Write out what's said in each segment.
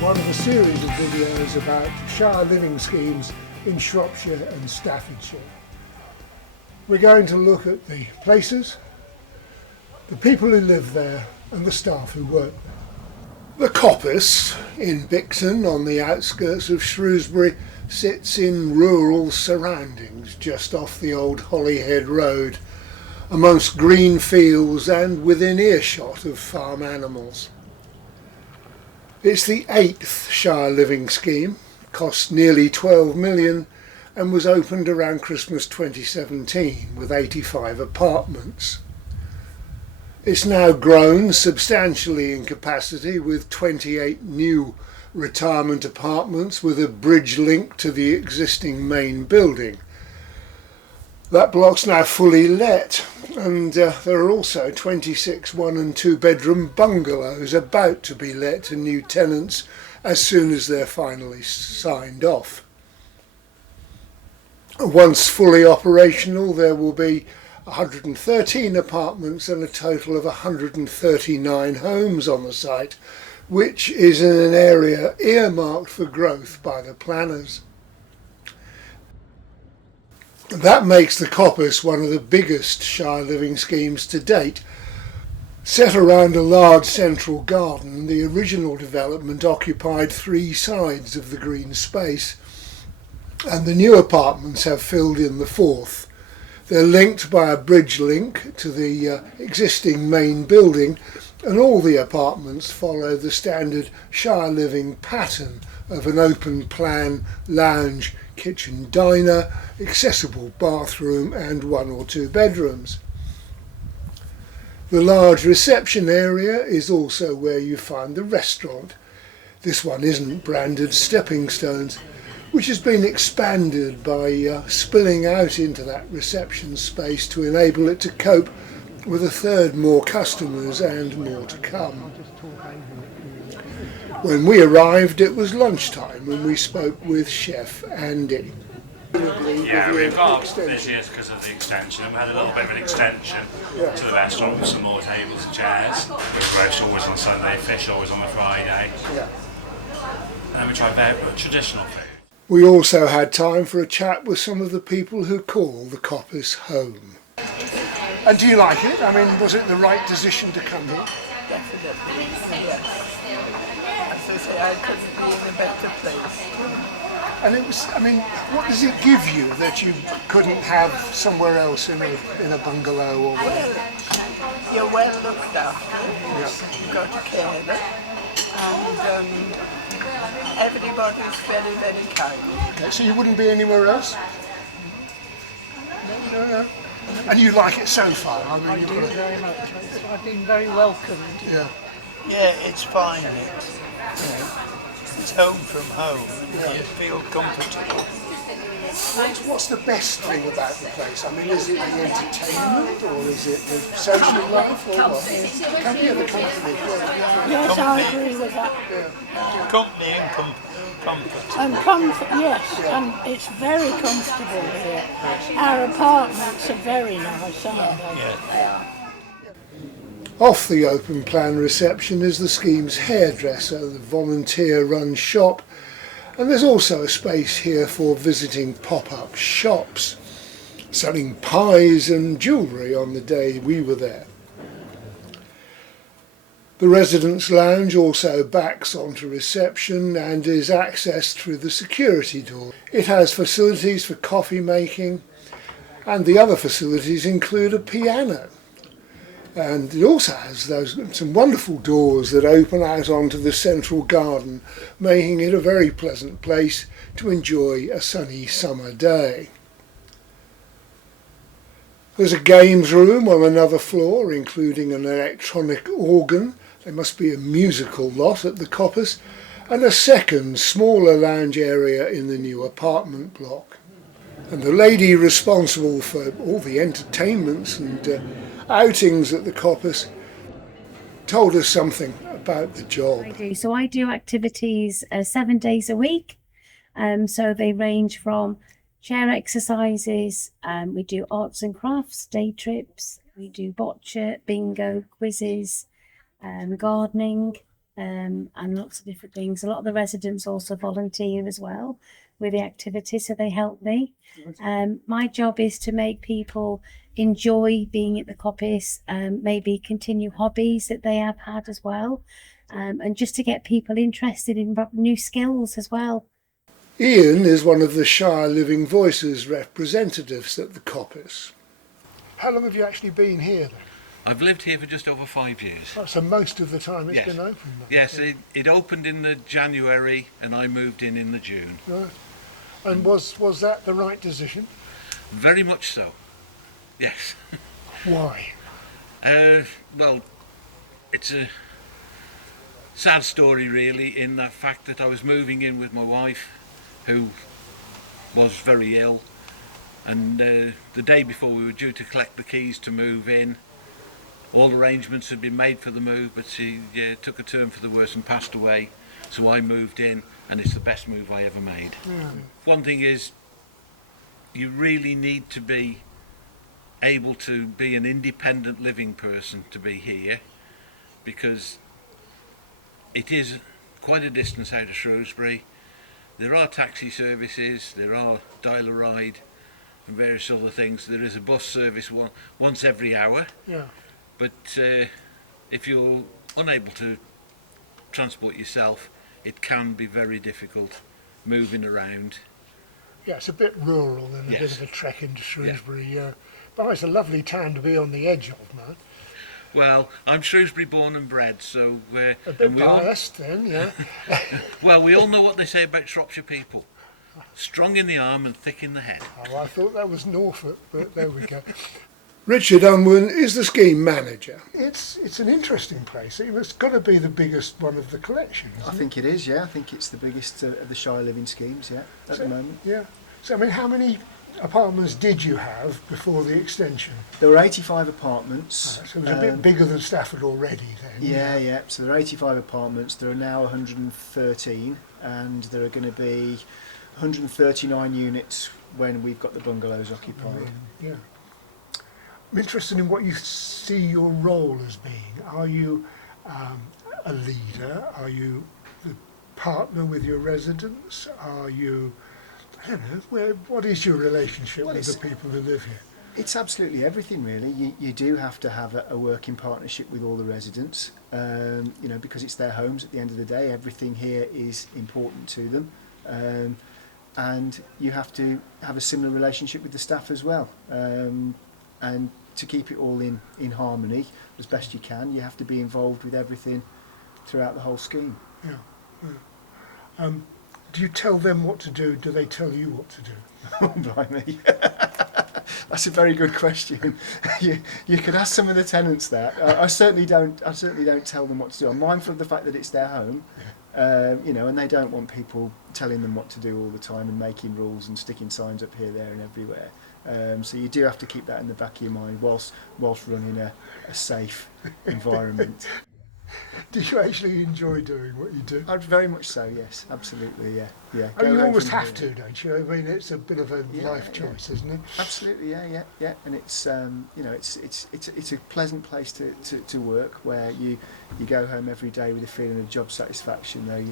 one of a series of videos about Shire Living schemes in Shropshire and Staffordshire. We're going to look at the places, the people who live there and the staff who work there. The Coppice in Wrekin on the outskirts of Shrewsbury sits in rural surroundings just off the old Holyhead Road, amongst green fields and within earshot of farm animals. It's the 8th Shire Living scheme, cost nearly 12 million and was opened around Christmas 2017 with 85 apartments. It's now grown substantially in capacity with 28 new retirement apartments with a bridge link to the existing main building. That block's now fully let, and there are also 26 one and two bedroom bungalows about to be let to new tenants as soon as they're finally signed off. Once fully operational, there will be 113 apartments and a total of 139 homes on the site, which is in an area earmarked for growth by the planners. That makes the Coppice one of the biggest Shire Living schemes to date. Set around a large central garden, the original development occupied 3 sides of the green space, and the new apartments have filled in the 4th. They're linked by a bridge link to the existing main building, and all the apartments follow the standard Shire Living pattern of an open plan lounge, kitchen, diner, accessible bathroom and 1 or 2 bedrooms. The large reception area is also where you find the restaurant. This one isn't branded Stepping Stones, which has been expanded by spilling out into that reception space to enable it to cope with a third more customers and more to come. When we arrived it was lunchtime and we spoke with Chef Andy. Yeah, we've got busiest because of the extension. We had a little bit of an extension to the restaurant with some more tables and chairs. With roast always on Sunday, fish always on the Friday. Yeah. And then we try very traditional food. We also had time for a chat with some of the people who call the Coppice home. And do you like it? I mean, was it the right decision to come here? Definitely, yes. As I say, I couldn't be in a better place. And it was, I mean, what does it give you that you couldn't have somewhere else in a bungalow or whatever? Well, you're well looked after. You've got a carer, and everybody's very, very kind. Okay, so you wouldn't be anywhere else? No. And you like it so far? I do very much. I've been very welcomed. Yeah. Yeah, it's fine. It's home from home. Yeah. You feel comfortable. What's the best thing about the place? I mean, is it the entertainment or is it the social life or what? Company. The company. Yes, I agree with that. Yeah. Company and comfort. And comfort, yes, and it's very comfortable here. Our apartments are very nice, aren't they? Yeah. Off the open plan reception is the scheme's hairdresser, the volunteer-run shop, and there's also a space here for visiting pop-up shops, selling pies and jewellery on the day we were there. The residence lounge also backs onto reception and is accessed through the security door. It has facilities for coffee making, and the other facilities include a piano. And it also has some wonderful doors that open out onto the central garden, making it a very pleasant place to enjoy a sunny summer day. There's a games room on another floor, including an electronic organ. There must be a musical lot at the Coppice, and a second, smaller lounge area in the new apartment block. And the lady responsible for all the entertainments and outings at the Coppice told us something about the job. I do activities 7 days a week. So they range from chair exercises, we do arts and crafts, day trips, we do bocce, bingo, quizzes, gardening, and lots of different things. A lot of the residents also volunteer as well with the activities, so they help me. My job is to make people enjoy being at the Coppice, maybe continue hobbies that they have had as well, and just to get people interested in new skills as well. Ian is one of the Shire Living Voices representatives at the Coppice. How long have you actually been here then? I've lived here for just over 5 years. Oh, so most of the time it's Yes. been open? Yes, it opened in the January and I moved in the June. Right. And was that the right decision? Very much so. Yes. Why? Well, it's a sad story really, in the fact that I was moving in with my wife, who was very ill, and the day before we were due to collect the keys to move in, all arrangements had been made for the move, but she took a turn for the worse and passed away, so I moved in, and it's the best move I ever made. One thing is, you really need to be able to be an independent living person to be here, because it is quite a distance out of Shrewsbury. There are taxi services, there are dial-a-ride and various other things. There is a bus service once every hour. Yeah. But if you're unable to transport yourself, it can be very difficult moving around. Yeah, it's a bit rural and a bit Yes. of a trek into Shrewsbury. Yeah. But it's a lovely town to be on the edge of, man. Well, I'm Shrewsbury born and bred, so A bit and we all, biased then, yeah. well, we all know what they say about Shropshire people: strong in the arm and thick in the head. Oh, I thought that was Norfolk, but there we go. Richard Unwin is the scheme manager. It's an interesting place. It's got to be the biggest one of the collection, I isn't it? think it is, yeah. I think it's the biggest of the Shire Living schemes, yeah, at the moment. Yeah. So, I mean, how many apartments did you have before the extension? There were 85 apartments. So it was a bit bigger than Stafford already then. Yeah. So there are 85 apartments. There are now 113, and there are going to be 139 units when we've got the bungalows occupied. Yeah. I'm interested in what you see your role as being. Are you a leader? Are you the partner with your residents? Are you, I don't know, what is your relationship Well, with the people who live here? It's absolutely everything, really. You do have to have a working partnership with all the residents, because it's their homes at the end of the day. Everything here is important to them. And you have to have a similar relationship with the staff as well. And to keep it all in harmony as best you can, you have to be involved with everything throughout the whole scheme. Yeah. Do you tell them what to do? Do they tell you what to do? Oh, blimey. That's a very good question. You could ask some of the tenants that. I certainly don't tell them what to do. I'm mindful of the fact that it's their home, and they don't want people telling them what to do all the time and making rules and sticking signs up here, there and everywhere. So you do have to keep that in the back of your mind whilst running a safe environment. Do you actually enjoy doing what you do? I'd very much so, yes, absolutely, yeah. I mean, you home almost from have to, don't you? I mean, it's a bit of a life choice, isn't it? Absolutely, yeah. And it's it's a pleasant place to work, where you go home every day with a feeling of job satisfaction. Though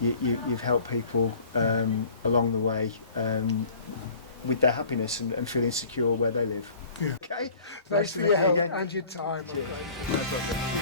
you've helped people along the way with their happiness and feeling secure where they live. Yeah. Okay. Thanks for your help and your time. No problem.